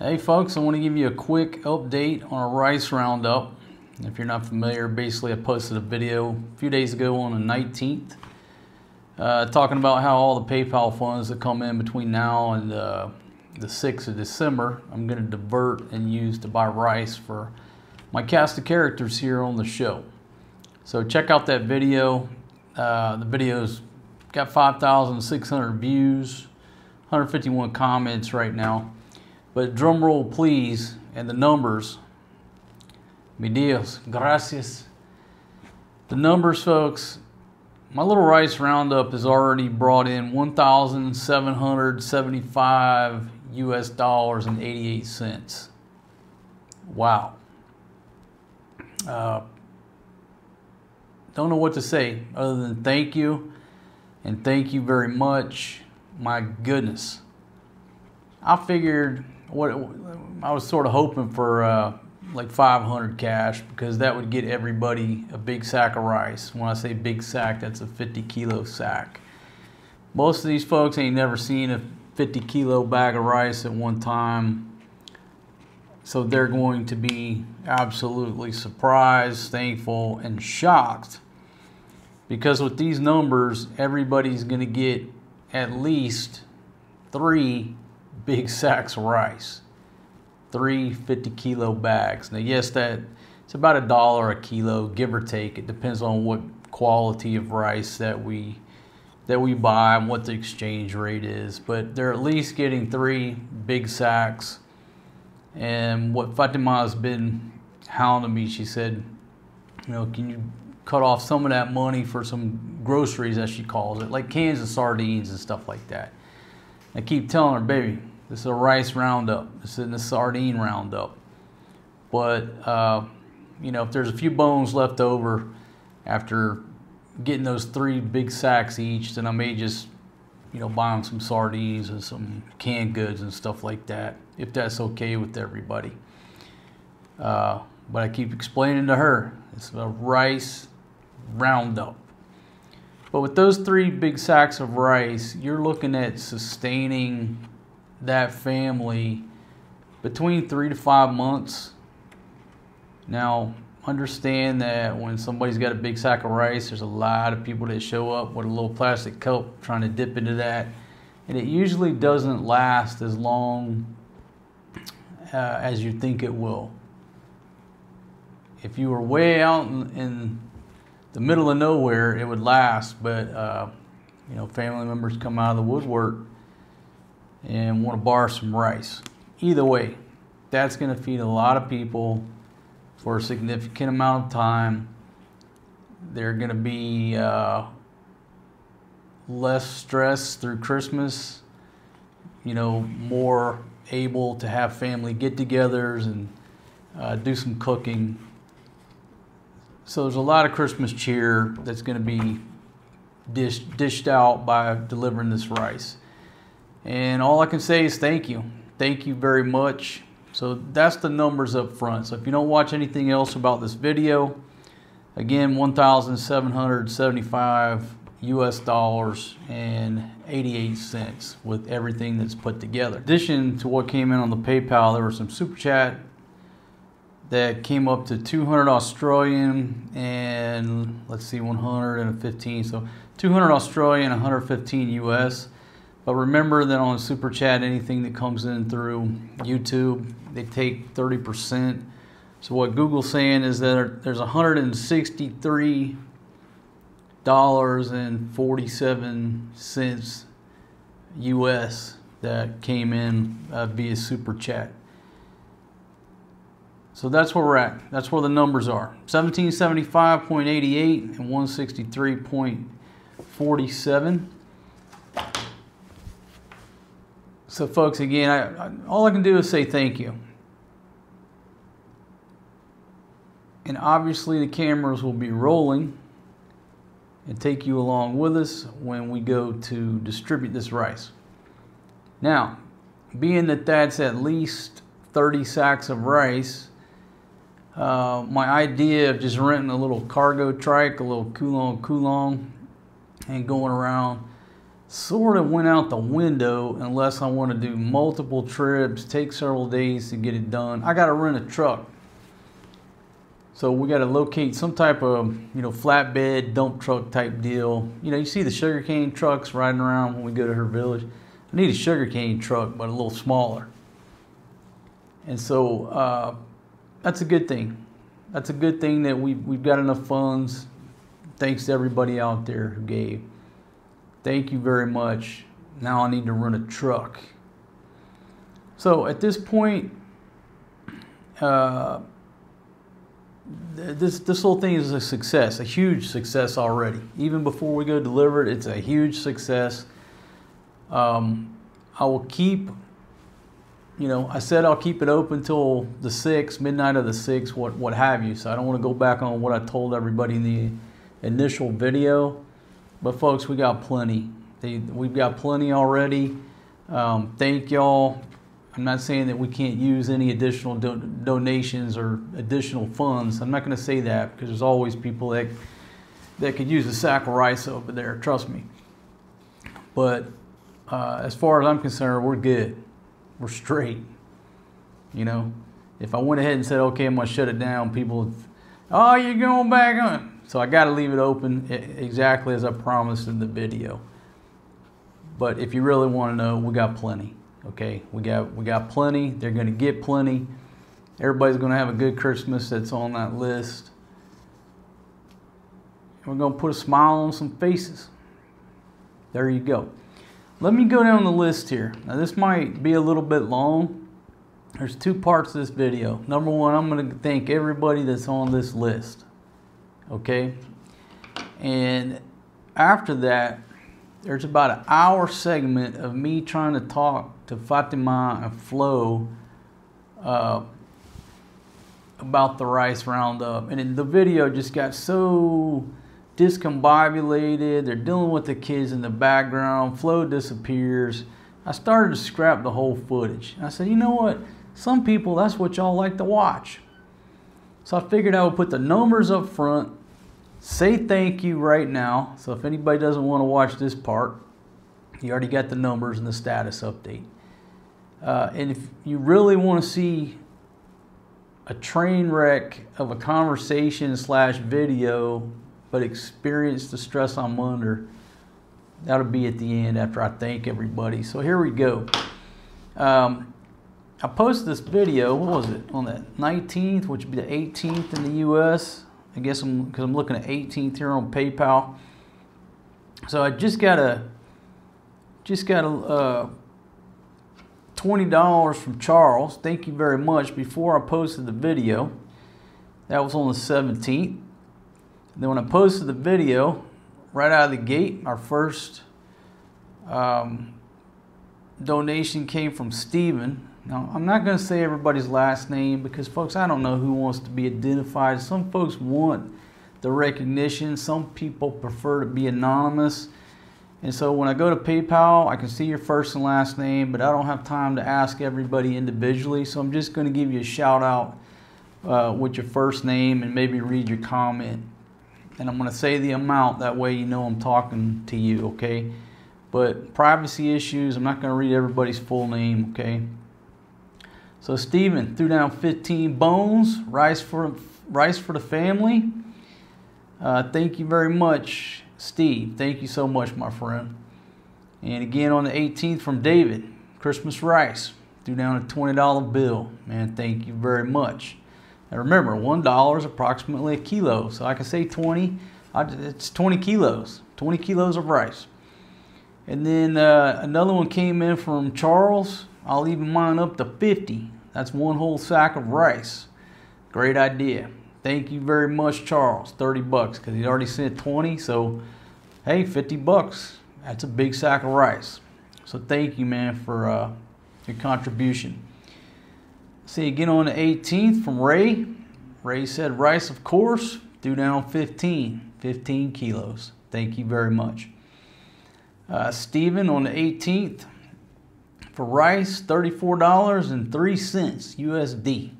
Hey folks, I want to give you a quick update on a rice roundup. If you're not familiar, basically I posted a video a few days ago on the 19th talking about how all the PayPal funds that come in between now and the 6th of December I'm going to divert and use to buy rice for my cast of characters here on the show. So check out that video. The video's got 5,600 views, 151 comments right now. But drum roll please, and the numbers. Mi Dios, gracias. The numbers, folks. My little rice roundup has already brought in $1,775 and 88 cents. Wow. Don't know what to say other than thank you and thank you very much. My goodness. I figured I was sort of hoping for like 500 cash, because that would get everybody a big sack of rice. When I say big sack, that's a 50-kilo sack. Most of these folks ain't never seen a 50-kilo bag of rice at one time, so they're going to be absolutely surprised, thankful, and shocked, because with these numbers, everybody's going to get at least 3 big sacks of rice. 3 50-kilo bags. Now yes, it's about $1 a kilo, give or take. It depends on what quality of rice that we buy and what the exchange rate is. But they're at least getting 3 big sacks. And what Fatima has been hounding me, she said, you know, can you cut off some of that money for some groceries, as she calls it, like cans of sardines and stuff like that. I keep telling her, baby, this is a rice roundup. This isn't a sardine roundup. But, you know, if there's a few bones left over after getting those 3 big sacks each, then I may just, you know, buy them some sardines and some canned goods and stuff like that, if that's okay with everybody. But I keep explaining to her, it's a rice roundup. But with those 3 big sacks of rice, you're looking at sustaining that family between 3 to 5 months. Now, understand that when somebody's got a big sack of rice, there's a lot of people that show up with a little plastic cup trying to dip into that, and it usually doesn't last as long as you think it will. If you were way out in the middle of nowhere, it would last, but you know, family members come out of the woodwork and want to borrow some rice. Either way, that's going to feed a lot of people for a significant amount of time. They're going to be less stressed through Christmas, you know, more able to have family get-togethers and do some cooking. So there's a lot of Christmas cheer that's going to be dished out by delivering this rice. And all I can say is thank you. Thank you very much. So that's the numbers up front. So if you don't watch anything else about this video, again, $1,775 and 88 cents with everything that's put together. In addition to what came in on the PayPal, there was some super chat that came up to 200 Australian and let's see, 115. So 200 Australian, 115 US. But remember that on super chat, anything that comes in through YouTube, they take 30%. So what Google's saying is that there's $163.47 US that came in via super chat. So that's where we're at. That's where the numbers are. 1775.88 and 163.47. So folks, again, all I can do is say thank you. And obviously the cameras will be rolling and take you along with us when we go to distribute this rice. Now, being that that's at least 30 sacks of rice, my idea of just renting a little cargo trike, a little Kulong, and going around sort of went out the window unless I want to do multiple trips, take several days to get it done. I got to rent a truck. So we got to locate some type of, flatbed, dump truck type deal. You see the sugarcane trucks riding around when we go to her village. I need a sugarcane truck, but a little smaller. And so that's a good thing. That's a good thing that we've got enough funds. Thanks to everybody out there who gave. Thank you very much. Now I need to rent a truck. So at this point, this whole thing is a success, a huge success already. Even before we go deliver it, it's a huge success. I will keep, I said I'll keep it open till the 6th, midnight of the 6th, what have you. So I don't want to go back on what I told everybody in the initial video. But folks, we got plenty. We've got plenty already. Thank y'all. I'm not saying that we can't use any additional donations or additional funds. I'm not going to say that because there's always people that could use a sack of rice over there. Trust me. But as far as I'm concerned, we're good. We're straight. If I went ahead and said, okay, I'm going to shut it down, people, oh, you're going back on. So I got to leave it open exactly as I promised in the video. But if you really want to know, we got plenty. Okay, we got plenty. They're going to get plenty. Everybody's going to have a good Christmas that's on that list. We're going to put a smile on some faces. There you go. Let me go down the list here. Now this might be a little bit long. There's two parts to this video. Number one, I'm going to thank everybody that's on this list. Okay, and after that, there's about an hour segment of me trying to talk to Fatima and Flo about the Rice Roundup. And the video just got so discombobulated. They're dealing with the kids in the background. Flo disappears. I started to scrap the whole footage. And I said, you know what? Some people, that's what y'all like to watch. So I figured I would put the numbers up front, say thank you right now. So if anybody doesn't want to watch this part, you already got the numbers and the status update. And if you really want to see a train wreck of a conversation / video, but experience the stress I'm under, that'll be at the end after I thank everybody. So here we go. I posted this video, what was it, on the 19th, which would be the 18th in the US. I guess because I'm looking at 18th here on PayPal. So I just got a $20 from Charles. Thank you very much. Before I posted the video, that was on the 17th. And then when I posted the video, right out of the gate, our first donation came from Steven. Now, I'm not going to say everybody's last name because, folks, I don't know who wants to be identified. Some folks want the recognition. Some people prefer to be anonymous. And so when I go to PayPal, I can see your first and last name, but I don't have time to ask everybody individually. So I'm just going to give you a shout out with your first name and maybe read your comment. And I'm going to say the amount. That way you know I'm talking to you, okay? But privacy issues, I'm not going to read everybody's full name, okay? So Stephen threw down 15 bones, rice for the family. Thank you very much, Steve. Thank you so much, my friend. And again on the 18th from David, Christmas rice. Threw down a $20 bill. Man, thank you very much. Now remember, $1 is approximately a kilo. So I can say 20. It's 20 kilos. 20 kilos of rice. And then another one came in from Charles. I'll even mine up to 50. That's one whole sack of rice. Great idea. Thank you very much, Charles. 30 bucks because he already sent 20. So, hey, 50 bucks. That's a big sack of rice. So thank you, man, for your contribution. See again on the 18th from Ray. Ray said rice, of course. Threw down 15 kilos. Thank you very much. Stephen on the 18th. For rice, $34.03 USD.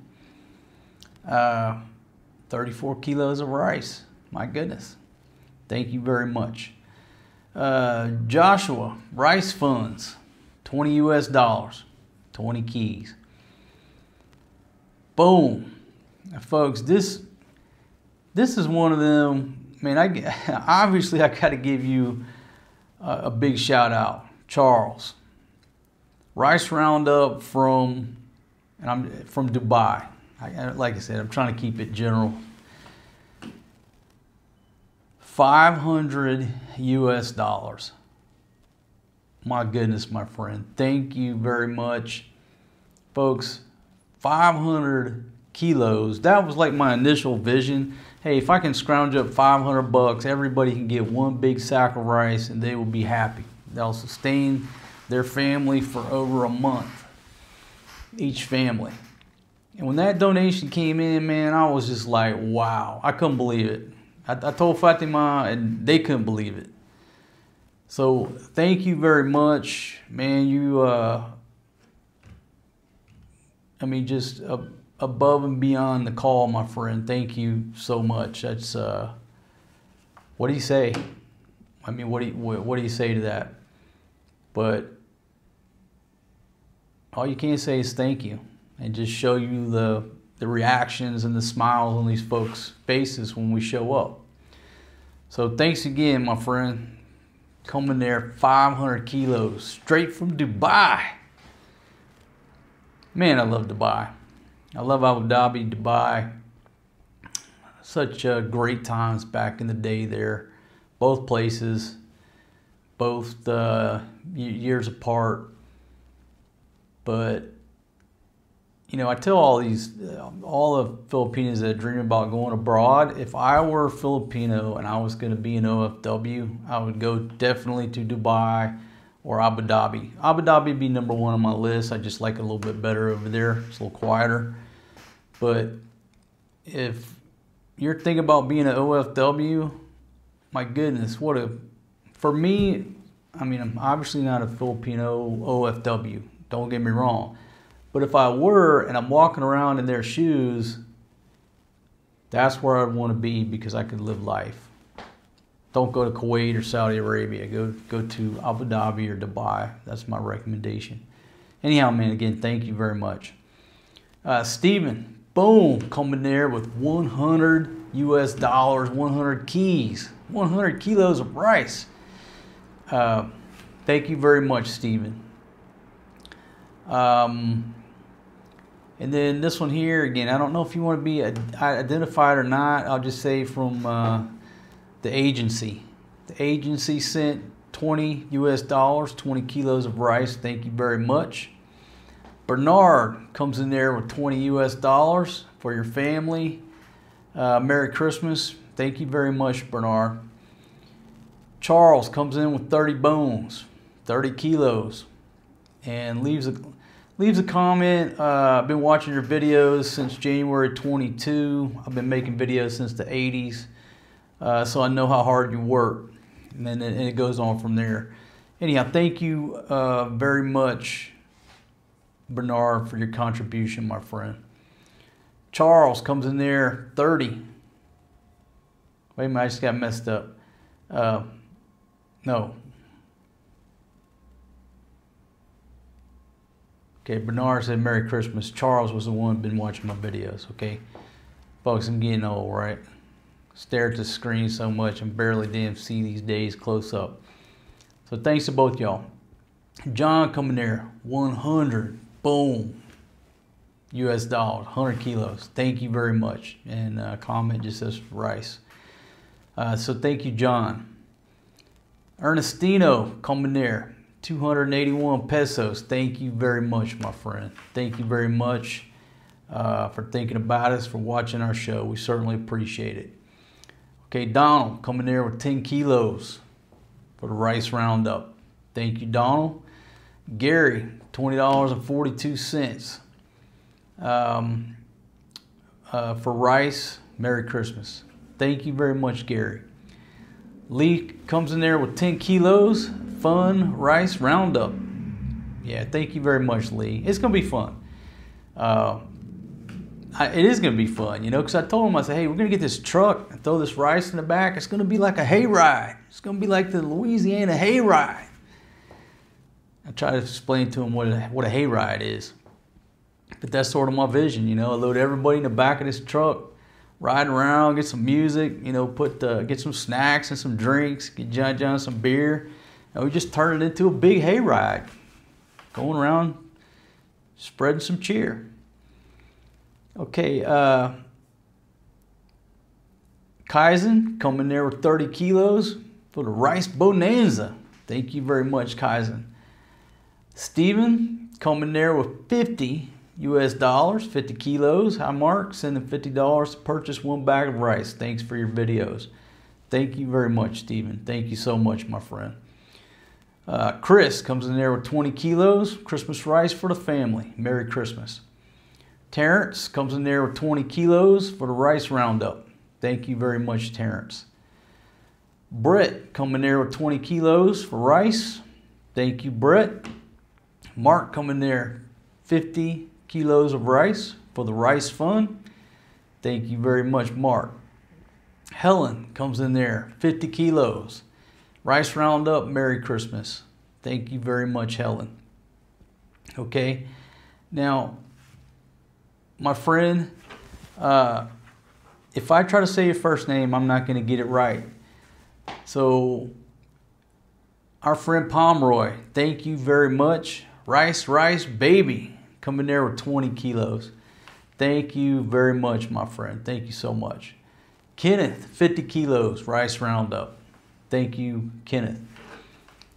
34 kilos of rice. My goodness. Thank you very much. Joshua, Rice Funds, $20 US, 20 keys. Boom. Now, folks, this is one of them. Man, obviously I got to give you a big shout out, Charles. Rice Roundup from Dubai. Like I said, I'm trying to keep it general. 500 US. My goodness, my friend. Thank you very much. Folks, 500 kilos. That was like my initial vision. Hey, if I can scrounge up 500 bucks, everybody can get one big sack of rice and they will be happy. They'll sustain their family for over a month, each family. And when that donation came in, man, I was just like, wow. I couldn't believe it. I told Fatima and they couldn't believe it. So thank you very much, man. You, just above and beyond the call, my friend. Thank you so much. That's, what do you say? I mean, what do you say to that? But all you can say is thank you, and just show you the reactions and the smiles on these folks' faces when we show up. So thanks again, my friend. Coming there, 500 kilos, straight from Dubai. Man, I love Dubai. I love Abu Dhabi, Dubai. Such great times back in the day there. Both places, both years apart. But you know, I tell all the Filipinos that dream about going abroad, if I were Filipino and I was going to be an OFW, I would go definitely to Dubai or Abu Dhabi. Abu Dhabi would be number one on my list. I just like it a little bit better over there. It's a little quieter. But if you're thinking about being an OFW, my goodness, for me, I mean, I'm obviously not a Filipino OFW. Don't get me wrong. But if I were, and I'm walking around in their shoes, that's where I'd want to be, because I could live life. Don't go to Kuwait or Saudi Arabia. Go to Abu Dhabi or Dubai. That's my recommendation. Anyhow, man, again, thank you very much. Stephen, boom, coming there with 100 US dollars, 100 keys, 100 kilos of rice. Thank you very much, Stephen. And then this one here, again, I don't know if you want to be identified or not. I'll just say from the agency. The agency sent 20 US dollars, 20 kilos of rice. Thank you very much. Bernard comes in there with 20 US dollars for your family. Merry Christmas. Thank you very much, Bernard. Charles comes in with 30 bones, 30 kilos, and leaves a comment. I've been watching your videos since January 22. I've been making videos since the 80s, so I know how hard you work. And then it goes on from there. Anyhow, thank you very much, Bernard, for your contribution, my friend. Charles comes in there, 30. Wait a minute, I just got messed up. No. Okay, Bernard said Merry Christmas. Charles was the one who'd been watching my videos, okay? Folks, I'm getting old, right? Stare at the screen so much and barely damn see these days close up. So thanks to both y'all. John coming there, 100, boom, US dollars, 100 kilos. Thank you very much. And comment just says rice. So thank you, John. Ernestino coming there. 281 pesos. Thank you very much, my friend. Thank you very much for thinking about us, for watching our show. We certainly appreciate it. Okay, Donald coming there with 10 kilos for the Rice Roundup. Thank you, Donald. Gary, $20.42 for rice. Merry Christmas. Thank you very much, Gary. Lee comes in there with 10 kilos. Fun Rice Roundup. Yeah, thank you very much, Lee. It's going to be fun. it is going to be fun, you know, because I told him, I said, hey, we're going to get this truck and throw this rice in the back. It's going to be like a hayride. It's going to be like the Louisiana hayride. I try to explain to him what a hayride is. But that's sort of my vision, you know. I load everybody in the back of this truck, ride around, get some music, you know, get some snacks and some drinks, get John some beer. And we just turn it into a big hayride, going around spreading some cheer. Okay, Kaizen coming there with 30 kilos for the Rice Bonanza. Thank you very much, Kaizen. Steven coming there with 50 US dollars, 50 kilos. Hi, Mark, sending $50 to purchase 1 bag of rice. Thanks for your videos. Thank you very much, Steven. Thank you so much, my friend. Chris comes in there with 20 kilos, Christmas rice for the family. Merry Christmas. Terrence comes in there with 20 kilos for the Rice Roundup. Thank you very much, Terrence. Brett coming there with 20 kilos for rice. Thank you, Brett. Mark coming there 50 kilos of rice for the Rice Fund. Thank you very much, Mark. Helen comes in there 50 kilos. Rice Roundup, Merry Christmas. Thank you very much, Helen. Okay, now, my friend, if I try to say your first name, I'm not going to get it right. So, our friend Pomeroy, thank you very much. Rice Baby, coming there with 20 kilos. Thank you very much, my friend. Thank you so much. Kenneth, 50 kilos, Rice Roundup. Thank you, Kenneth.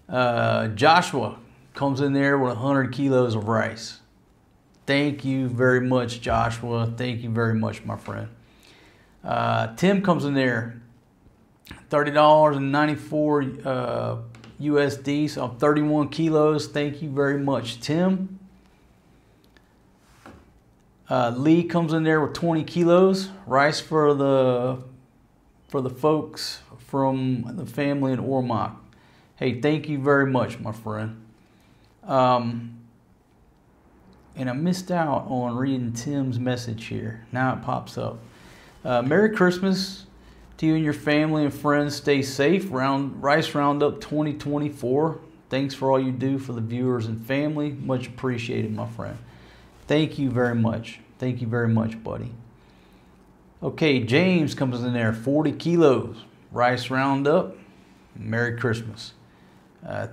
Joshua comes in there with 100 kilos of rice. Thank you very much, Joshua. Thank you very much, my friend. Tim comes in there, $30.94 USD, so I'm 31 kilos. Thank you very much, Tim. Lee comes in there with 20 kilos. Rice for the folks from the family in Ormoc. Hey, thank you very much, my friend. And I missed out on reading Tim's message here. Now it pops up. Merry Christmas to you and your family and friends. Stay safe. Rice Roundup 2024. Thanks for all you do for the viewers and family. Much appreciated, my friend. Thank you very much. Thank you very much, buddy. Okay, James comes in there, 40 kilos. Rice Roundup. Merry Christmas.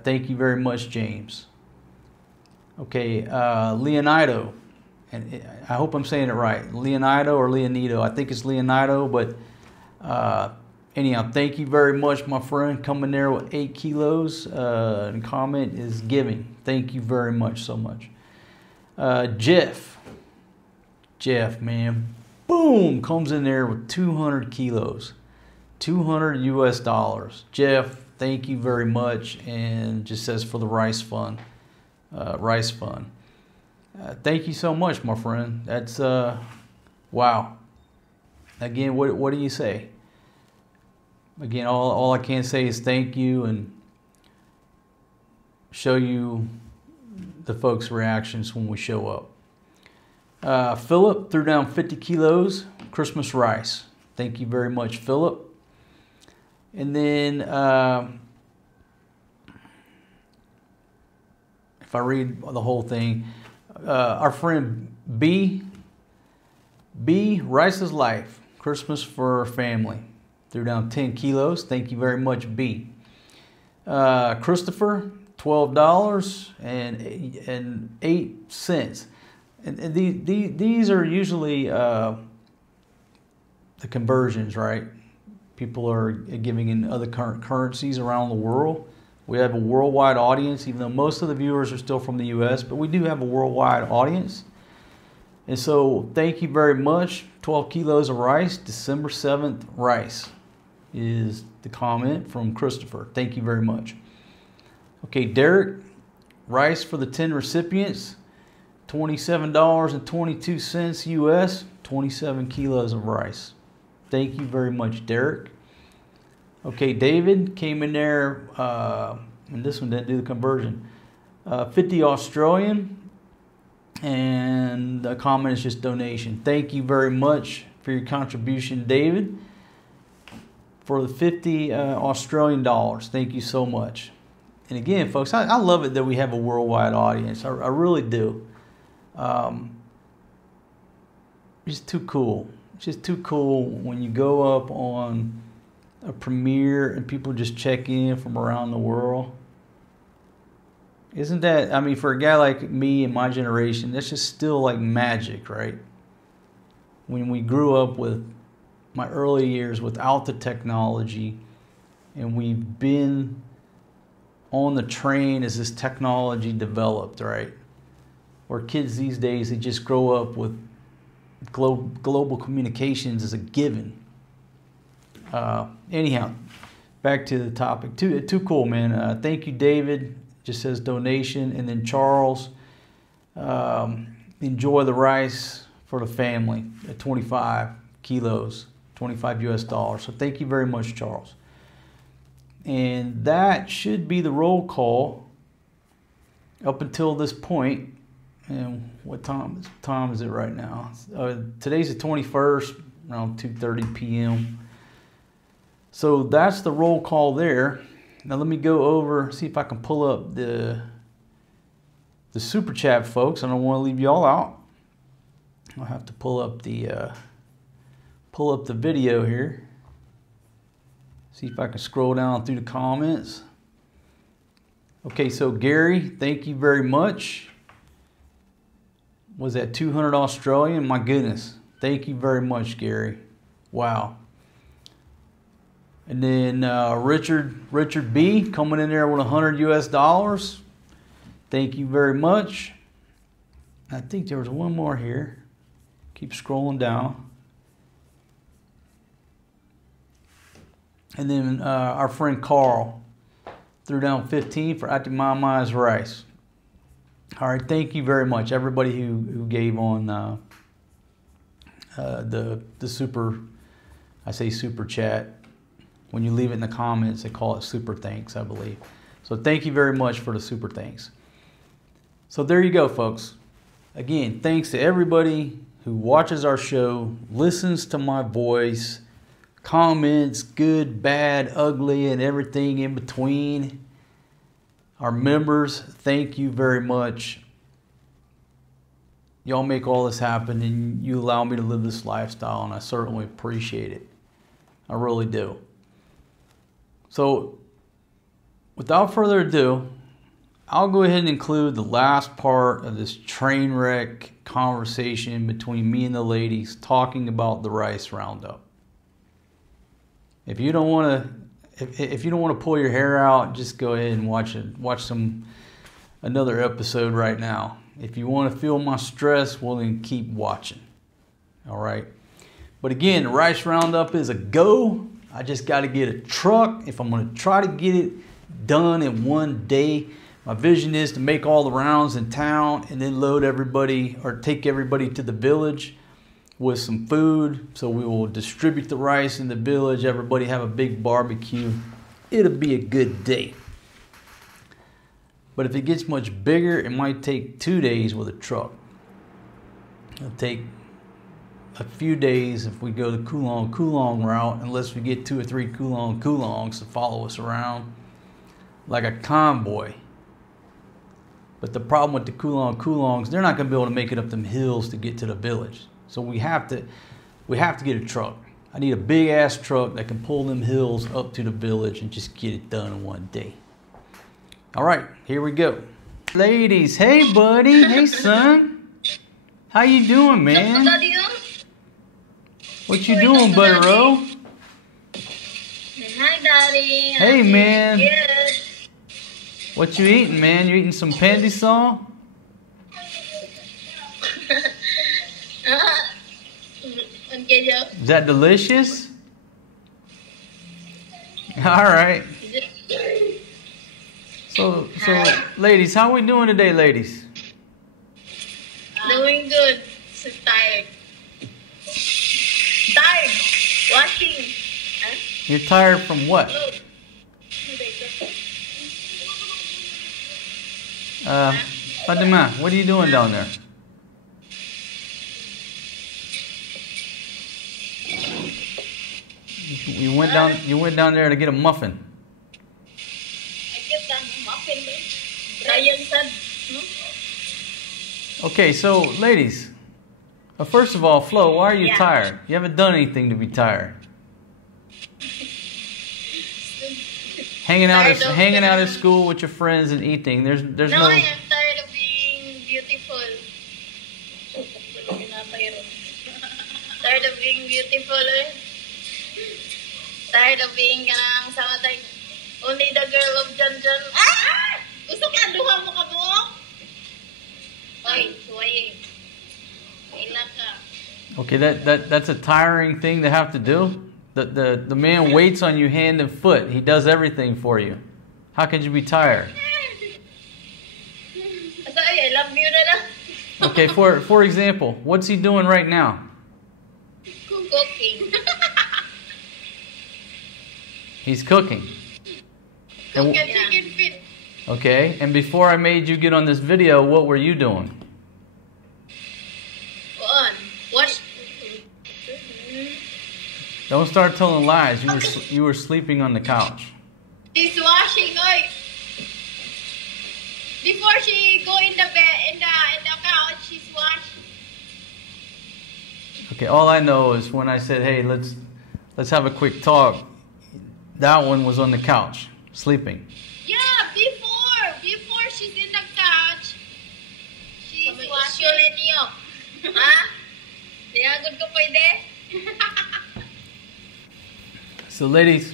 Thank you very much, James. Okay, Leonido, and I hope I'm saying it right. Leonido or Leonido, I think it's Leonido, but anyhow, thank you very much, my friend, coming there with 8 kilos. And comment is giving. Thank you very much, so much. Jeff, man, boom, comes in there with 200 kilos, 200 US dollars. Jeff, thank you very much, and just says for the Rice Fund. Rice Fund. Thank you so much, my friend. That's wow. Again, what do you say? Again, all I can say is thank you and show you the folks' reactions when we show up. Philip threw down 50 kilos Christmas rice. Thank you very much, Philip. And then if I read the whole thing, our friend B, Rice is Life, Christmas for family, threw down 10 kilos. Thank you very much, B. Christopher, $12.08. And these are usually the conversions, right? People are giving in other currencies around the world. We have a worldwide audience, even though most of the viewers are still from the U.S., but we do have a worldwide audience. And so thank you very much. 12 kilos of rice, December 7th rice is the comment from Christopher. Thank you very much. Okay, Derek, rice for the 10 recipients, $27.22 US, 27 kilos of rice. Thank you very much, Derek. Okay, David came in there, and this one didn't do the conversion. 50 Australian, And the comment is just donation. Thank you very much for your contribution, David, for the 50 Australian dollars. Thank you so much. And again, folks, I love it that we have a worldwide audience. I really do. It's too cool. It's just too cool when you go up on a premiere and people just check in from around the world. Isn't that, I mean, for a guy like me and my generation, that's just still like magic, right? When we grew up with my early years without the technology, and we've been on the train as this technology developed, right? Where kids these days, they just grow up with global communications as a given. Anyhow, back to the topic. Too cool, man. Thank you, David. Just says donation. And then Charles, enjoy the rice for the family at 25 kilos, 25 US dollars. So thank you very much, Charles. And that should be the roll call up until this point. And what time is it right now? Today's the 21st, around 2:30 p.m. So that's the roll call there. Now let me go over, see if I can pull up the super chat, folks. I don't want to leave you all out. I'll have to pull up the video here. See if I can scroll down through the comments. Okay, so Gary, thank you very much. Was that 200 Australian? My goodness. Thank you very much, Gary. Wow. And then Richard B coming in there with 100 US dollars. Thank you very much. I think there was one more here. Keep scrolling down. And then our friend Carl threw down 15 for Ati Mama's rice. All right, thank you very much, everybody who gave on the super, I say super chat. When you leave it in the comments, they call it super thanks, I believe. So thank you very much for the super thanks. So there you go, folks. Again, thanks to everybody who watches our show, listens to my voice, comments, good, bad, ugly, and everything in between. Our members, thank you very much. Y'all make all this happen, and you allow me to live this lifestyle, and I certainly appreciate it. I really do. So, without further ado, I'll go ahead and include the last part of this train wreck conversation between me and the ladies talking about the Rice Roundup. If you don't want to pull your hair out, just go ahead and watch another episode right now. If you want to feel my stress, well then keep watching. All right. But again, the Rice Roundup is a go. I just got to get a truck. If I'm going to try to get it done in one day, my vision is to make all the rounds in town and then load everybody or take everybody to the village with some food. So we will distribute the rice in the village. Everybody have a big barbecue. It'll be a good day. But if it gets much bigger, it might take 2 days with a truck. It'll take a few days if we go the Kulong route, unless we get 2 or 3 Kulongs to follow us around like a convoy. But the problem with the Kulongs, they're not going to be able to make it up them hills to get to the village. So we have to get a truck. I need a big ass truck that can pull them hills up to the village and just get it done in one day. All right, here we go. Ladies, hey buddy, hey son. How you doing, man? What you doing, Buttero? Hi, Daddy. Hey, man. Yes. What you eating, man? You eating some pandesal? Is that delicious? All right. So, ladies, how we doing today, ladies? Doing good. So tired. Tired. Watching. Huh? You're tired from what? Fatima, what are you doing down there? You went down there to get a muffin. I get that muffin. Ryan said, no? Okay, so ladies, first of all, Flo, why are you Yeah. tired? You haven't done anything to be tired. Hanging out at school with your friends and eating. There's No, no. I am tired of being beautiful. Tired of being beautiful, eh? Tired of being kanang sama tayo. Only the girl of John John. Ah! Gusto ka? Duha mo ka buok? Oy, suwaye. Ila ka. Okay, that's a tiring thing to have to do. The man waits on you hand and foot. He does everything for you. How could you be tired? Sorry, I love you na lang. Okay, for example, what's he doing right now? Cooking. He's cooking. And, Cooking chicken feet. okay, and before I made you get on this video, what were you doing? On. Wash. Don't start telling lies. You were sleeping on the couch. She's washing, oy. Before she go in the bed, in the couch, she's washing. Okay, all I know is when I said, "Hey, let's have a quick talk," that one was on the couch, sleeping. Yeah, before she's in the couch, she's washing. Ha? Di agad ko pwede? So, ladies,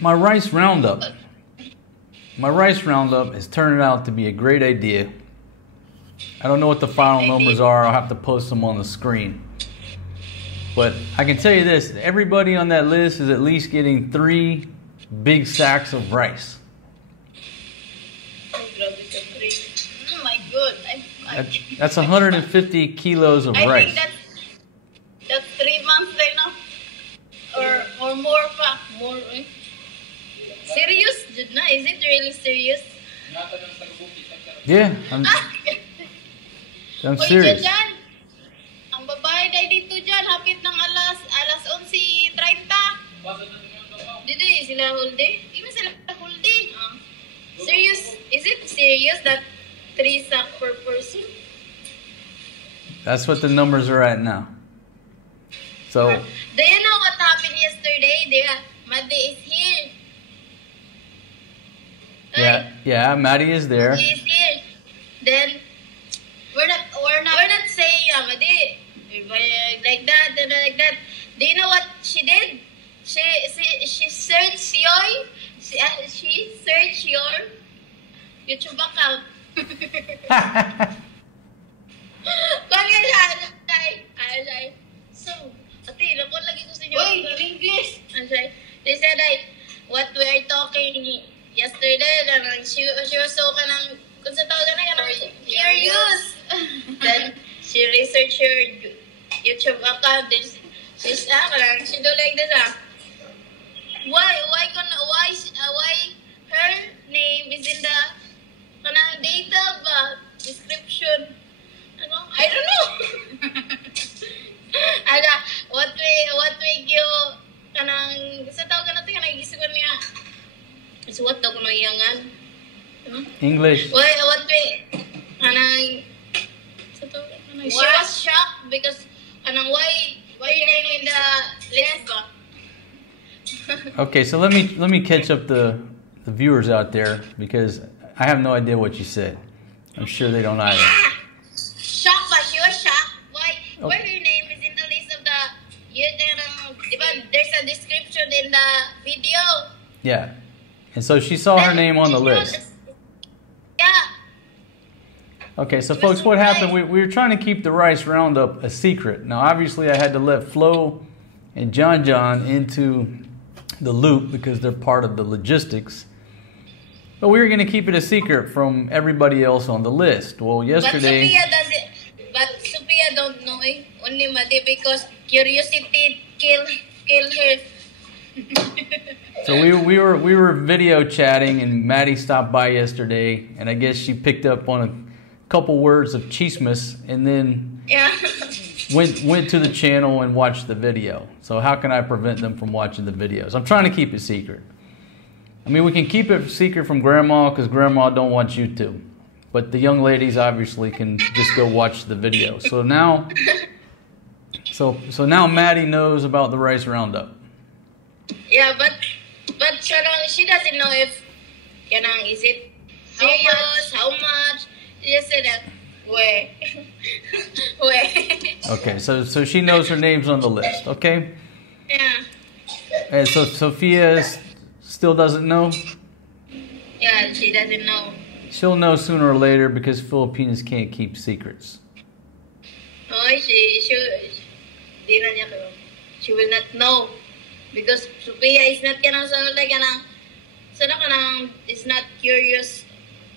my Rice Roundup is turning out to be a great idea. I don't know what the final numbers are. I'll have to post them on the screen. But I can tell you this, everybody on that list is at least getting 3 big sacks of rice. Oh, my God. That's 150 kilos of I rice. think that's 3 months right now. Or more pa. More, eh? Serious? Jud na? Is it really serious? Yeah, I'm Uy, serious. dyan. Ang babae dahil dito dyan, hapit ng alas 11:30. Dito sila whole day? Di ba sila whole day? Serious? Is it serious that 3 sack per person? That's what the numbers are at now. So, Do you know what happened yesterday? Maddie is here. yeah, Maddie is there. Maddie is here. Then we're not saying Maddie like that and like that. Do you know what she did? She searched your YouTube account. So, ate, napon lagi ko sa inyo. Uy, in English! They said what we are talking yesterday, she was so kung sa tawag curious. Then, she researched her YouTube account. Then, she do like this, Why her name is in the data description? I don't know. What make you sa tawag natin isipin niya is what daw kuno iyangan English. what way sa tawag she was shocked because why name in the list ba. Okay, so let me catch up the viewers out there because I have no idea what you said. I'm sure they don't either. Shocked ba? She was shocked. Why her name is in the list of the there's a description in the video. Yeah, and so she saw her name on the list. Yeah. Okay, so folks, what happened? We were trying to keep the Rice Roundup a secret. Now, obviously, I had to let Flo and John into the loop because they're part of the logistics. But we were going to keep it a secret from everybody else on the list. Well, yesterday... But Sophia don't know it. Only Madi because curiosity kill her. So we were video chatting, and Maddie stopped by yesterday, and I guess she picked up on a couple words of chismis, and then Yeah. went to the channel and watched the video. So how can I prevent them from watching the videos? I'm trying to keep it secret. I mean, we can keep it secret from Grandma because Grandma don't want you to. But the young ladies obviously can just go watch the video. So now, so now Maddie knows about the Rice Roundup. Yeah, but she doesn't know if is it serious, how much. She just said that where. Okay, so she knows her name's on the list. Okay. Yeah. And so Sophia still doesn't know. Yeah, she doesn't know. She'll know sooner or later because Filipinas can't keep secrets. Oh, she will not know because Sophia is not is not curious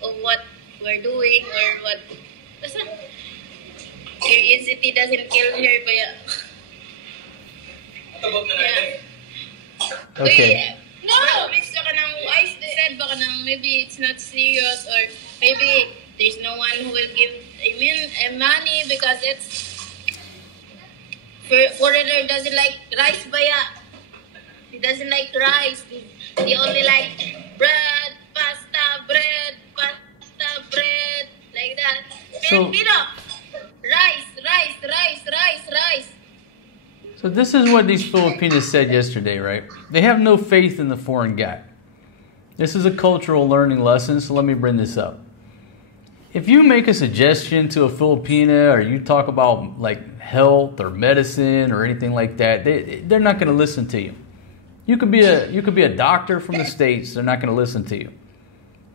of what we're doing or what. Curiosity doesn't kill her, but yeah. Okay. No, I said maybe it's not serious or maybe there's no one who will give money because it's foreigner doesn't like rice, baya. He doesn't like rice. He only like bread, pasta, like that. So, rice. So this is what these Filipinos said yesterday, right? They have no faith in the foreign guy. This is a cultural learning lesson, so let me bring this up. If you make a suggestion to a Filipina or you talk about like health or medicine or anything like that, they're not going to listen to you. You could be a doctor from the States, they're not going to listen to you.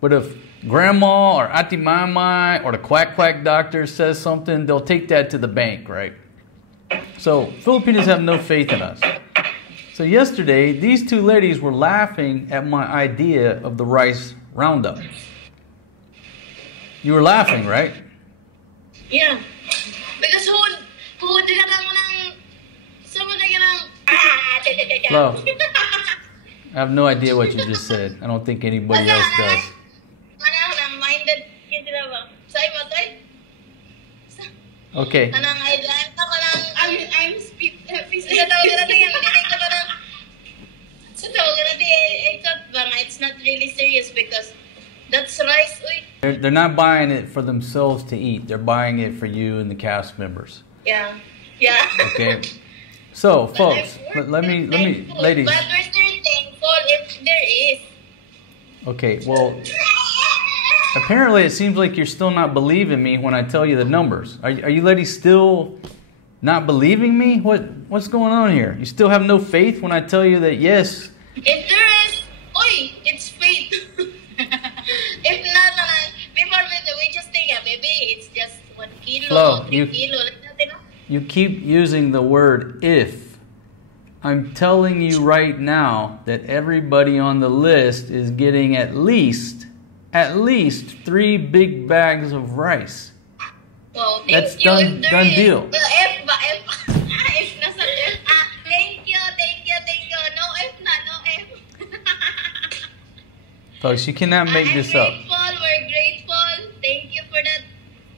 But if Grandma or Ati Mama or the quack doctor says something, they'll take that to the bank, right? So Filipinos have no faith in us. So yesterday, these two ladies were laughing at my idea of the Rice Roundup. You were laughing, right? Yeah. Because who Flo, I have no idea what you just said. I don't think anybody else does. Okay. It's not really serious because that's rice. They're not buying it for themselves to eat. They're buying it for you and the cast members. Yeah. Okay. So, folks, let me, ladies. But we're still thankful if there is. Okay, well, apparently it seems like you're still not believing me when I tell you the numbers. Are you ladies still not believing me? What's going on here? You still have no faith when I tell you that yes? If there is, it's faith. If not, before we just think, maybe it's just 1 kilo, Flo, 3 kilo. You keep using the word if. I'm telling you right now that everybody on the list is getting at least 3 big bags of rice. Well, that's done deal. Well, if nasa thank you. No, if not, no, if. Folks, you cannot make this up. We're grateful. Thank you for that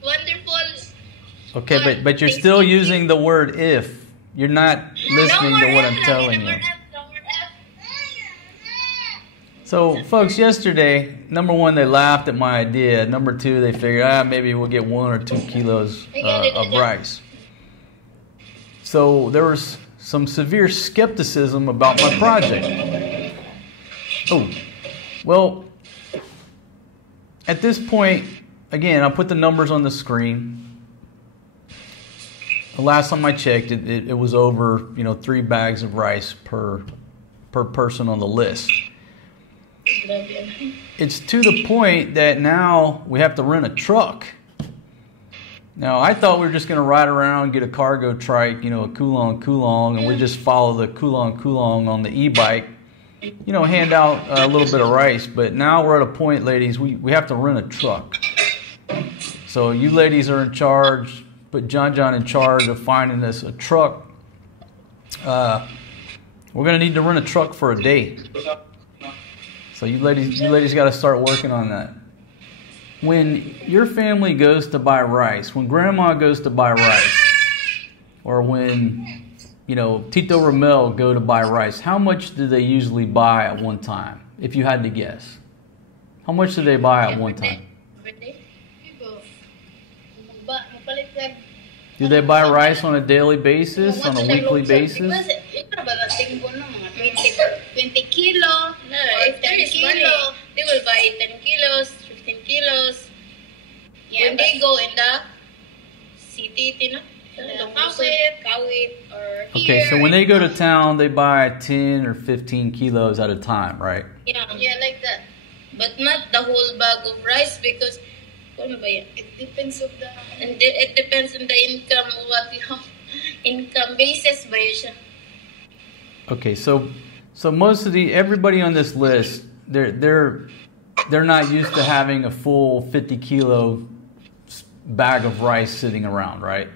wonderful. Okay, but you're still using the word if. You're not listening to what I'm telling you. So, folks, yesterday, number one, they laughed at my idea. Number two, they figured, maybe we'll get 1 or 2 kilos of rice. So, there was some severe skepticism about my project. Oh, well, at this point, again, I'll put the numbers on the screen. The last time I checked, it was over 3 bags of rice per person on the list. It's to the point that now we have to rent a truck. Now, I thought we were just going to ride around, get a cargo trike, a Kulong, and we just follow the Kulong on the e-bike, hand out a little bit of rice. But now we're at a point, ladies, we have to rent a truck. So you ladies are in charge. Put John in charge of finding us a truck. We're going to need to rent a truck for a day. So you ladies got to start working on that. When your family goes to buy rice, when Grandma goes to buy rice, or when, you know, Tito Ramel go to buy rice, how much do they usually buy at one time? If you had to guess, how much do they buy at one time? Do they buy rice on a daily basis, on a weekly basis? 20 kilo, or 10 kilo. They will buy 10 kilos, 15 kilos. When they go in the city, you know, Kawit, or Okay, so when they go to town, they buy 10 or 15 kilos at a time, right? Yeah, like that. But not the whole bag of rice because it depends on the it depends on the income, what you have, income basis ba yun siya. Okay, so most of everybody on this list, they're not used to having a full 50 kilo bag of rice sitting around, right?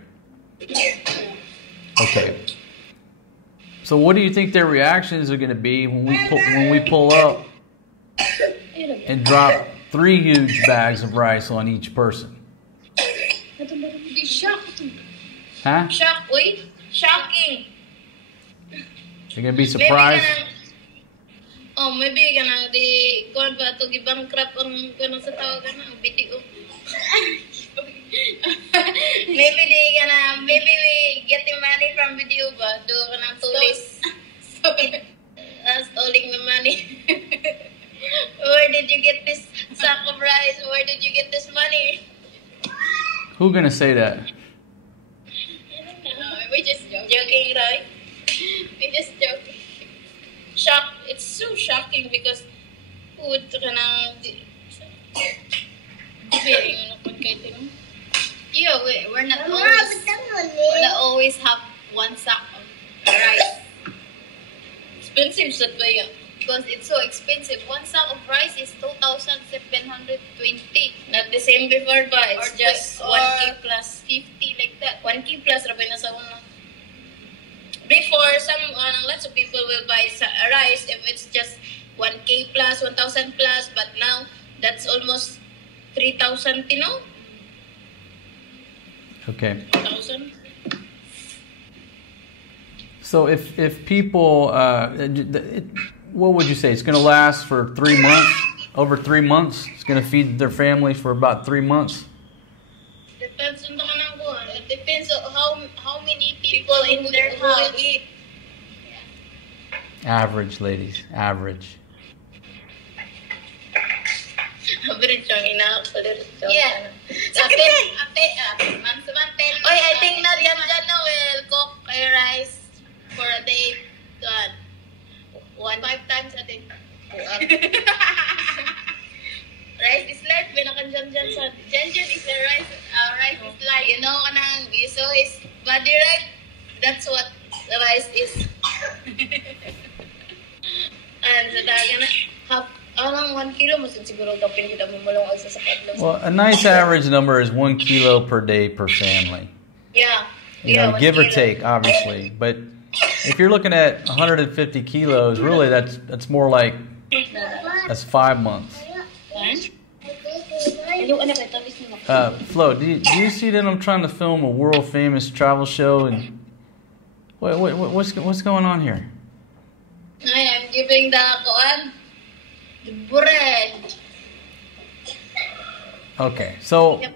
Okay. So what do you think their reactions are going to be when we pull up and drop 3 huge bags of rice on each person? Huh? Shocking. They're going to be surprised? Maybe ganang di kuan ba to gibankrupt ang ganang sa tao ganang BTO. Maybe we get the money from BTO ba do ganang tulis. Stealing the money. Where did you get this sack of rice? Where did you get this money? Who's gonna say that? We're just joking, right? We're just joking. It's so shocking because food kanang we're not always have one sack of rice. Expensive sa ba because it's so expensive. One sack of rice is 2,720. Not the same before ba? It's or just 1K plus 50 like that. 1K plus rabay na sa una. Before, lots of people will buy rice if it's just 1K plus, 1,000 plus, but now that's almost 3,000, you know? Okay. 1,000. So if people, what would you say? It's going to last for 3 months? Over 3 months? It's going to feed their family for about 3 months? Depends on the it depends on how many people in their house eat. Average, ladies. Average. Average ang ina-average. Yeah. I think na dyan will cook rice for a day. 5 times a day. Rice is life. Dyan is the rice. Rice is life. You know, you saw his body, right? That's what the rice is. And sa daga na, half, 1 kilo, masun siguro kapin kita mumulong sa sapat. Well, a nice average number is 1 kilo per day per family. Yeah. You know, give or take, obviously. But if you're looking at 150 kilos, really that's more like, that's 5 months. Flo, do you see that I'm trying to film a world famous travel show and what's going on here? I'm giving the bread. Okay, so Bread.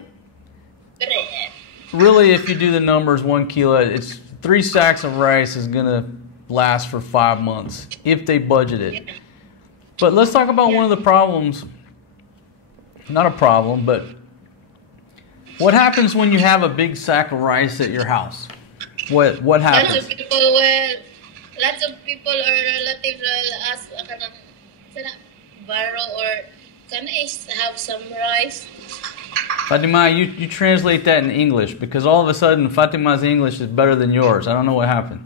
really, if you do the numbers, 1 kilo, it's 3 sacks of rice is gonna last for 5 months if they budget it. But let's talk about one of the problems. Not a problem, but what happens when you have a big sack of rice at your house? What happens? Lots of people or relatives will ask, borrow or can I have some rice? Fatima, you translate that in English because all of a sudden Fatima's English is better than yours. I don't know what happened.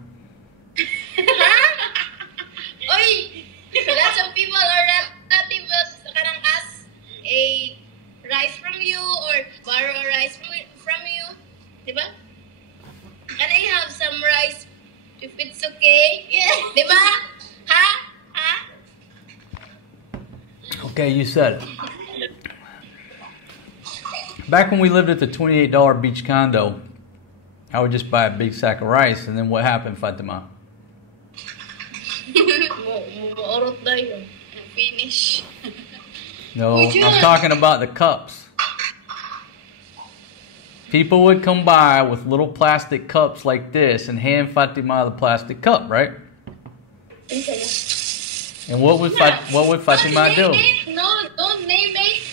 Lots of people or relatives can ask a rice from you or borrow a rice from you. Diba? Can I have some rice if it's okay? Yeah. Diba? Ha? Okay, you said it. Back when we lived at the $28 beach condo, I would just buy a big sack of rice, and then what happened, Fatima? Orot na yun. Finish. No, I'm talking about the cups. People would come by with little plastic cups like this and hand Fatima the plastic cup, right? And what would Fatima do? No, don't name it.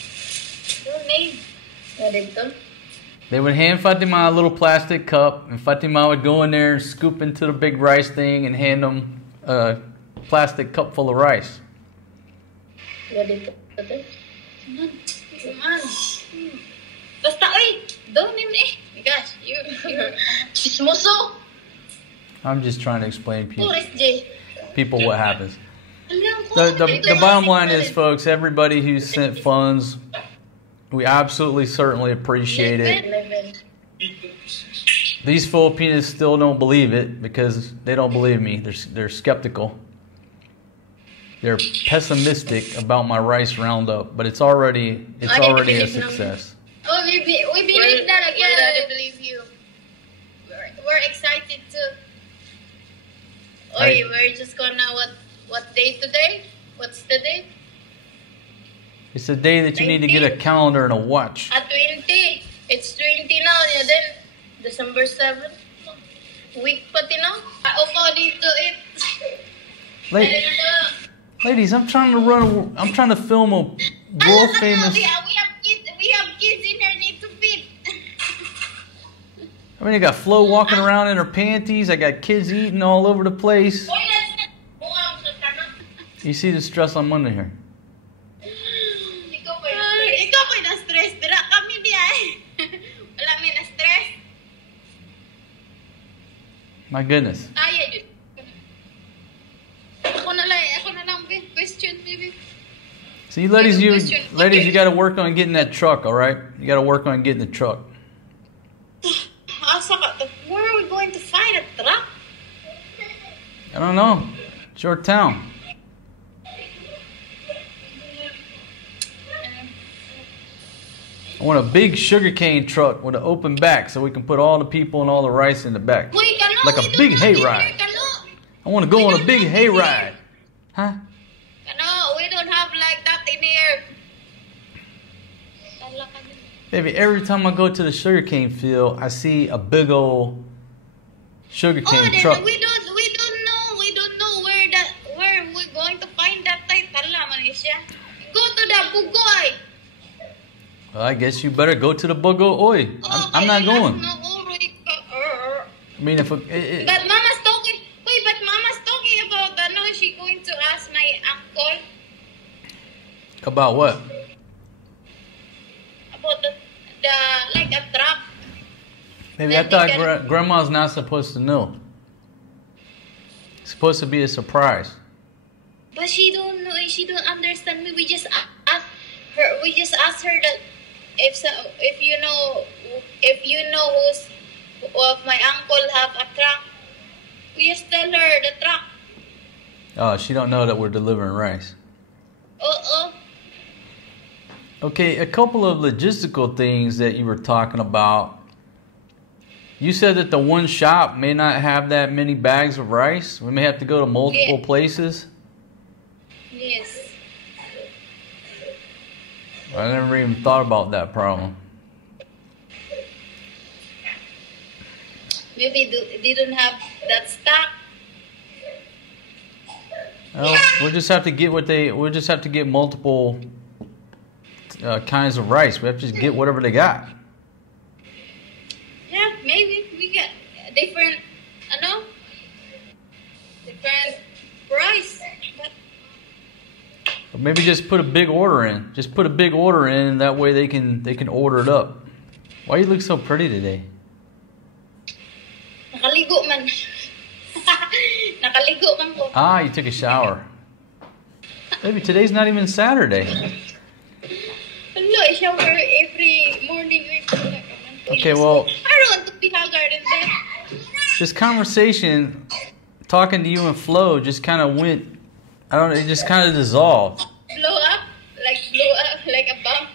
Don't name. What is it? They would hand Fatima a little plastic cup, and Fatima would go in there and scoop into the big rice thing and hand them a plastic cup full of rice. What is it? Come on. Basta, oy! Don't name it. Gosh, you're chismoso. I'm just trying to explain to people what happens. The bottom line is, folks, everybody who sent funds, we absolutely certainly appreciate it. These Filipinos still don't believe it because they don't believe me. They're skeptical. They're pessimistic about my Rice Roundup, but it's already a success. Oh, we believe that again. We believe you. We're excited too. Oy, we're just gonna what day today? What's the date? It's the day that you need to get a calendar and a watch. At 20. It's 20 now. Yeah, then December 7th. Week pati na. Opo dito it. Ladies, I'm trying to film a world famous. We have kids in here need to feed. I mean, I got Flo walking around in her panties. I got kids eating all over the place. You see the stress I'm under here. Ikaw ko'y na-stress. Dira kami diya Wala may na-stress. My goodness. Kaya yun. Ako na lang question, baby. See, ladies, you got to work on getting that truck, all right? You got to work on getting the truck. Where are we going to find a truck? I don't know. It's your town. I want a big sugarcane truck with an open back so we can put all the people and all the rice in the back. Like a big hayride. I want to go on a big hayride. Huh? No, we don't have like that in here. Baby, every time I go to the sugarcane field, I see a big old sugarcane truck. We don't know where we're going to find that type. Go to the Bugoy. Well, I guess you better go to the Bugo. Oi, I'm not going. I mean, if but Mama's talking. Wait, but Mama's talking about she going to ask my uncle. About what? About the like a truck. Maybe I thought Grandma's not supposed to know. It's supposed to be a surprise. But she don't know. She don't understand me. We just asked her. We just asked her that if you know who's my uncle have a truck. We just tell her the truck. Oh, she don't know that we're delivering rice. Okay, a couple of logistical things that you were talking about. You said that the one shop may not have that many bags of rice. We may have to go to multiple places. Yes. I never even thought about that problem. Maybe they don't have that stock. Well, we'll just have to get multiple kinds of rice. We have to just get whatever they got. Yeah, maybe we get different price. Or maybe just put a big order in. Just put a big order in, and that way they can order it up. Why you look so pretty today? Nakaligo man. Nakaligo man ko. Ah, you took a shower. Maybe today's not even Saturday. Hello, I shower every morning. Okay, well, I don't want to be haggard in there. This conversation, talking to you and Flo, just kind of went. I don't know. It just kind of dissolved. Blow up like a bomb.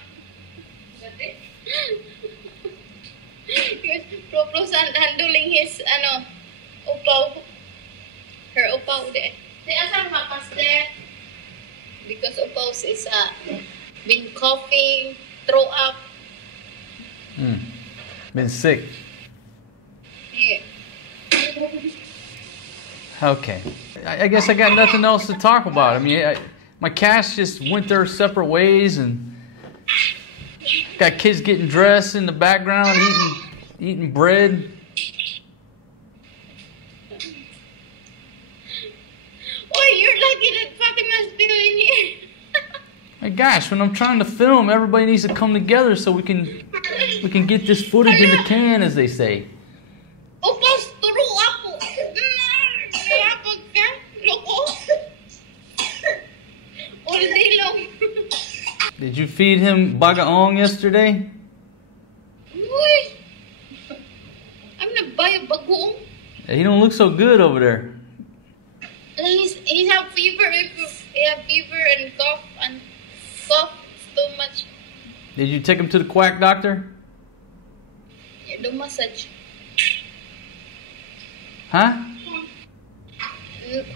Propros handling his, upaw. Her upaw de. They are mapas there. Because upaw is, been coughing, throw up. Been sick. Yeah. Okay. I guess I got nothing else to talk about. I mean, my cats just went their separate ways, and got kids getting dressed in the background, eating bread. Oh, you're lucky that Fatima's still in here. My gosh, when I'm trying to film, everybody needs to come together so we can get this footage in the can, as they say. Upos, turo ako. Napag ka, loko. All day long. Did you feed him bagaong yesterday? Uy. I'm gonna buy a bagoong. He don't look so good over there. He have fever. He have fever and cough too much. Did you take him to the quack doctor? Yeah, do massage. Huh?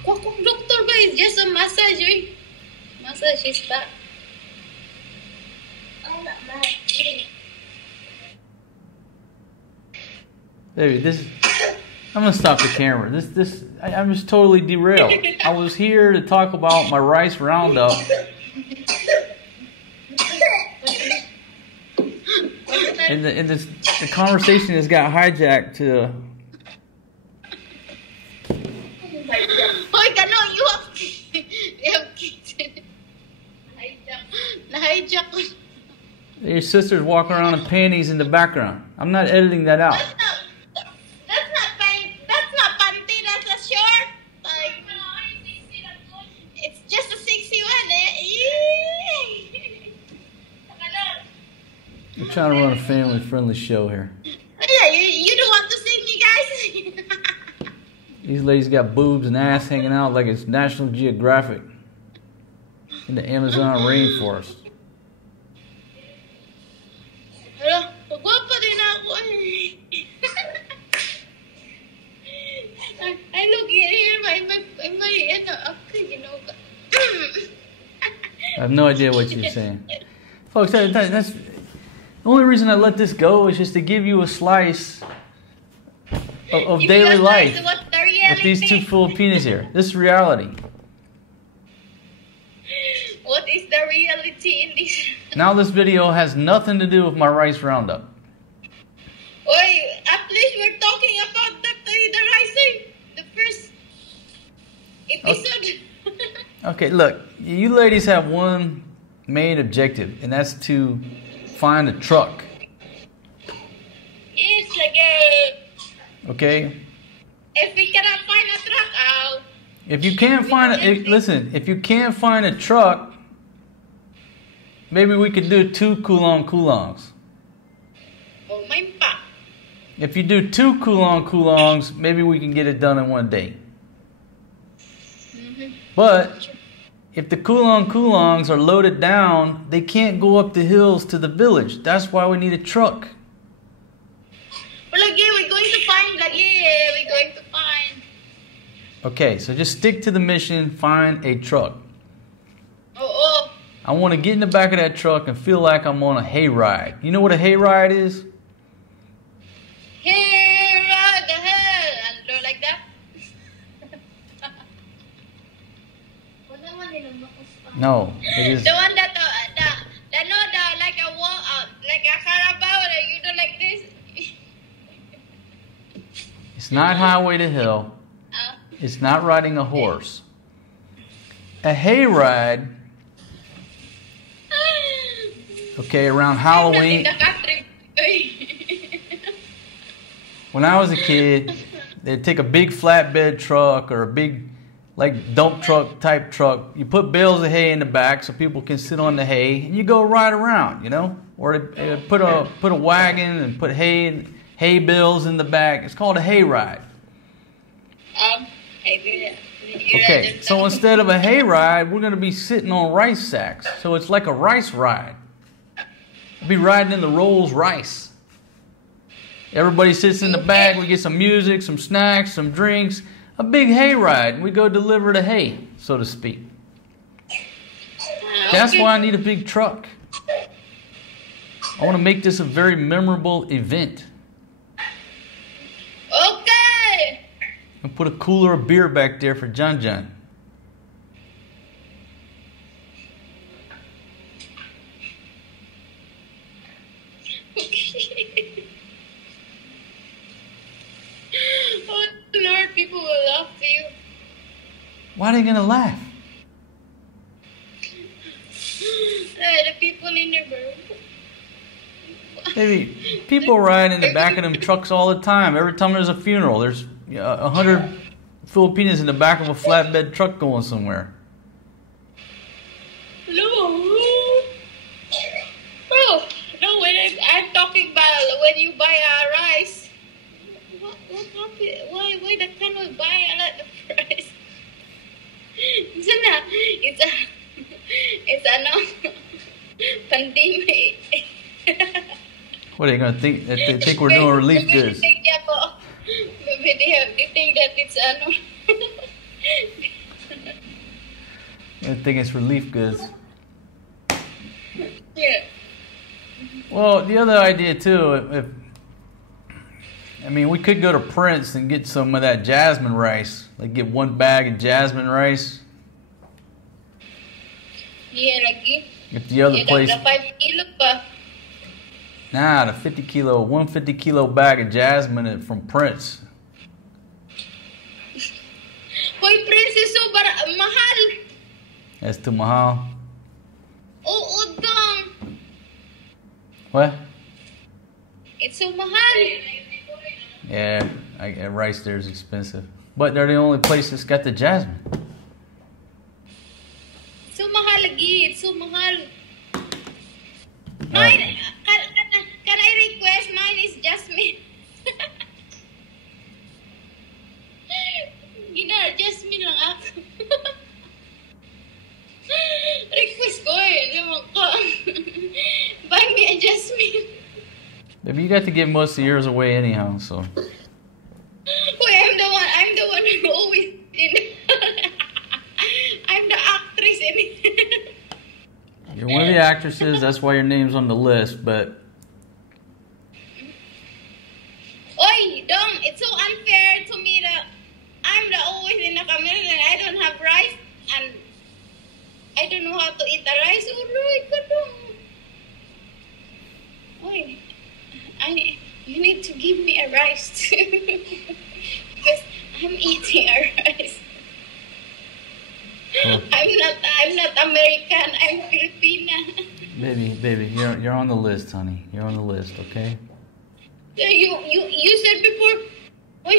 Kung doctor ba is just a massage, eh? Massage his back. Oh, not bad. Baby, I'm gonna stop the camera. I'm just totally derailed. I was here to talk about my Rice Roundup. And the conversation has got hijacked to. Hoy, kano, you have kids. Nahijack. Your sister's walking around in panties in the background. I'm not editing that out. That's not panty, that's a short. Like, it's just a 61, I'm trying to run a family-friendly show here. Yeah, you don't want to see me, guys. These ladies got boobs and ass hanging out like it's National Geographic in the Amazon rainforest. Hello, guwapa din ako. I look here, I have no idea what you're saying. Folks, that's the only reason I let this go is just to give you a slice of daily life with these two Filipinas here. This is reality. What is the reality in this? Now this video has nothing to do with my Rice Roundup. Oi, at least we're talking about the rising, the first episode. Okay, look, you ladies have one main objective, and that's to find a truck. Yes, like Okay? if we cannot find a truck, If you can't find listen, if you can't find a truck, maybe we could do 2 kulongs. oh my pa. If you do 2 kulongs, maybe we can get it done in one day. But if the kulongs are loaded down, they can't go up the hills to the village. That's why we need a truck. But we're going to find, we're going to find. Okay, so just stick to the mission, find a truck. Oh. I want to get in the back of that truck and feel like I'm on a hayride. You know what a hayride is? Here, the hell, and go like that. No, it is. The one that like a wall, like a carabao, you do like this. It's not highway to hell. It's not riding a horse. A hayride, okay, around Halloween. When I was a kid, they'd take a big flatbed truck or a big, like, dump truck type truck. You put bales of hay in the back so people can sit on the hay, and you go ride around, you know. Or they put a wagon and put hay bales in the back. It's called a hayride. Okay, so instead of a hayride, we're going to be sitting on rice sacks. So it's like a rice ride. We'll be riding in the Rolls Rice. Everybody sits in the back. We get some music, some snacks, some drinks. A big hay ride. We go deliver the hay, so to speak. That's why I need a big truck. I want to make this a very memorable event. Okay. And put a cooler of beer back there for John John. Oh Lord, people will laugh to you. Why are they gonna laugh? The people in the room. Baby, people ride in the back of them trucks all the time. Every time there's a funeral, there's 100 Filipinas in the back of a flatbed truck going somewhere. No. Oh, no, when I'm talking about when you buy rice. What happened? Why the can we buy a lot of rice? It's a pandemic. What are they gonna think? They think we're doing relief goods. Maybe they think that it's They think it's relief goods. Yeah. Well, the other idea too, we could go to Prince and get some of that jasmine rice. Like get one bag of jasmine rice. Yeah, lagi. If the other place. The 5 kilo pa. Nah, the 150 kilo bag of jasmine from Prince. Hoy, Prince is so mahal. That's too mahal. Oo, dong. What? It's so mahal. Yeah, rice there is expensive. But they're the only place that's got the jasmine. It's so mahal lagi. It's so mahal. Mine, can I request? Mine is jasmine. Jasmine lang ako. Request ko naman ko. Buy me a jasmine. Baby, you got to give most of yours away anyhow, so. Wait, I'm the one who always I'm the actress in it. You're one of the actresses, that's why your name's on the list, but. Oi, Dom, it's so unfair to me that I'm the always in the camera and I don't have rice and I don't know how to eat the rice. Oh, no, Oi, you need to give me a rice because I'm eating a rice. Well, I'm not American. I'm Filipina. Baby, you're on the list, honey. You're on the list, okay? You said before. Why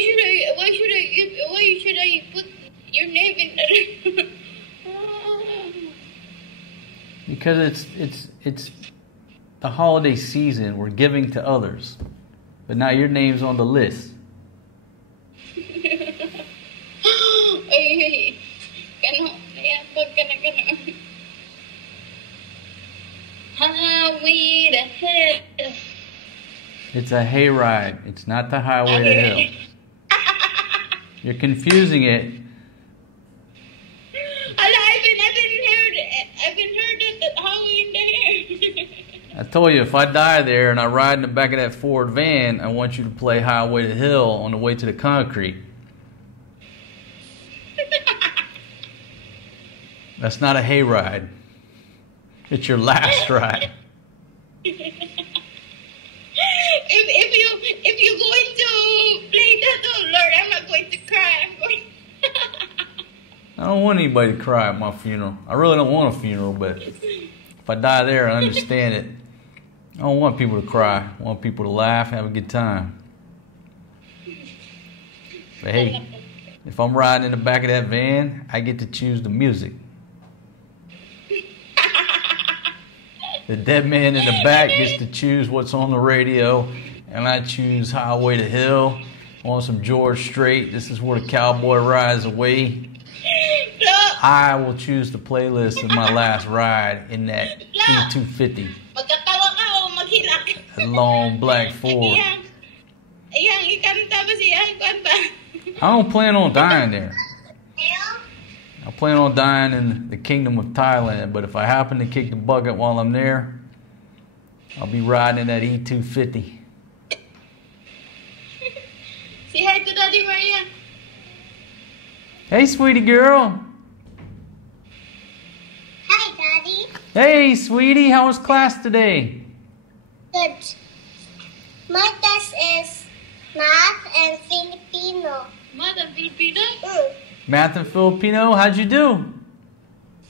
should I put your name in the? Because it's the holiday season. We're giving to others, but now your name's on the list. Highway to hell. It's a hayride. It's not the highway to hell. You're confusing it. I've been heard that highway in the air. I told you, if I die there and I ride in the back of that Ford van, I want you to play Highway to Hell on the way to the concrete. That's not a hayride. It's your last ride. If you're going to play that, oh Lord, I'm not going to cry. I don't want anybody to cry at my funeral. I really don't want a funeral, but if I die there, I understand it. I don't want people to cry. I want people to laugh, have a good time. But hey, if I'm riding in the back of that van, I get to choose the music. The dead man in the back gets to choose what's on the radio, and I choose Highway to Hell. I want some George Strait. This is where the cowboy rides away. I will choose the playlist of my last ride in that E250. A long black Ford. ikanta ba siya? Kanta. I don't plan on dying there. I plan on dying in the Kingdom of Thailand, but if I happen to kick the bucket while I'm there, I'll be riding in that E250. Say hi to Daddy Maria. Hey, sweetie girl. Hi, Daddy. Hey, sweetie, how was class today? Good. My test is Math and Filipino. Math and Filipino? Math and Filipino, how'd you do?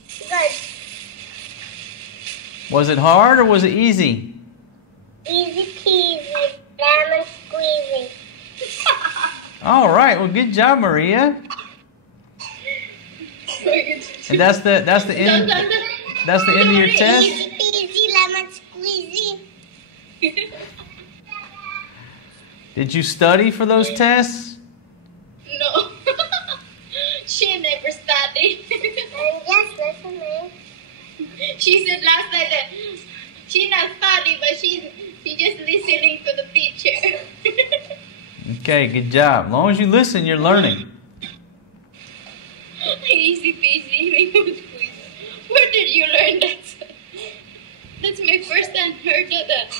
Good. Was it hard or was it easy? Easy peasy, lemon squeezy. All right, well, good job, Maria. And that's the end. That's the end of your test. Easy peasy, lemon squeezy. Did you study for those tests? No. She never studied. I'm just listening. She said last time that she not study, but she just listening to the teacher. Okay, good job. As long as you listen, you're learning. Easy peasy, lemon squeezy. Where did you learn that? That's my first time heard of that.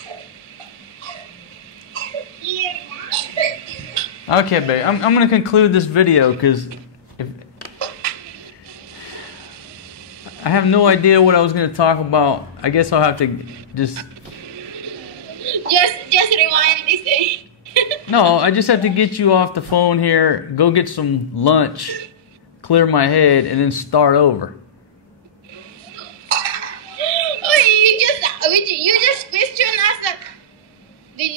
Okay, babe, I'm going to conclude this video because I have no idea what I was going to talk about. I guess I'll have to just rewind this day. No, I just have to get you off the phone here, go get some lunch, clear my head, and then start over. Oh, you just question us that. Did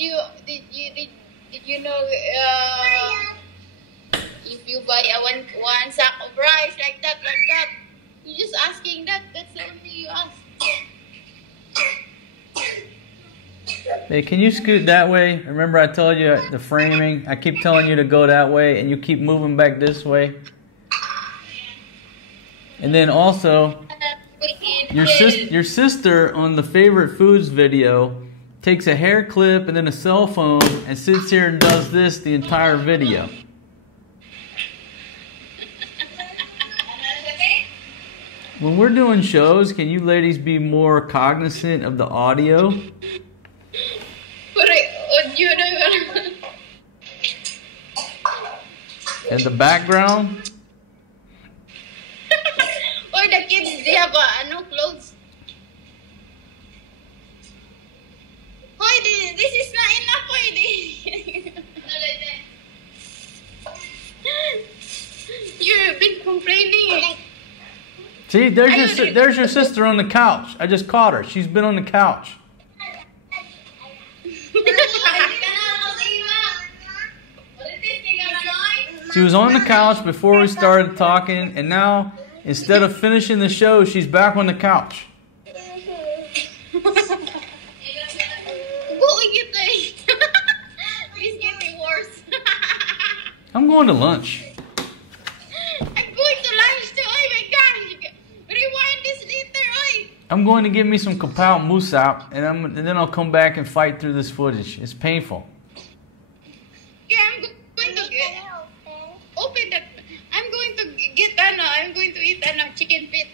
you know if you buy one sack of rice like that? You just asking that. That's the only you ask. Hey, can you scoot that way? Remember I told you the framing? I keep telling you to go that way, and you keep moving back this way. And then also, your sister on the favorite foods video takes a hair clip and then a cell phone and sits here and does this the entire video. When we're doing shows, can you ladies be more cognizant of the audio? And the background? Or the kids, they have no clothes. Hoy, this is not enough, hoy. You've been complaining. See, there's your sister on the couch. I just caught her. She's been on the couch. She was on the couch before we started talking, and now, instead of finishing the show, she's back on the couch. I'm going to lunch. I'm going to lunch too. Oh my gosh. Rewind this later. I'm going to get me some kapow musap, and then I'll come back and fight through this footage. It's painful. Yeah, I'm going to open that. I'm going to get I'm going to eat chicken feet.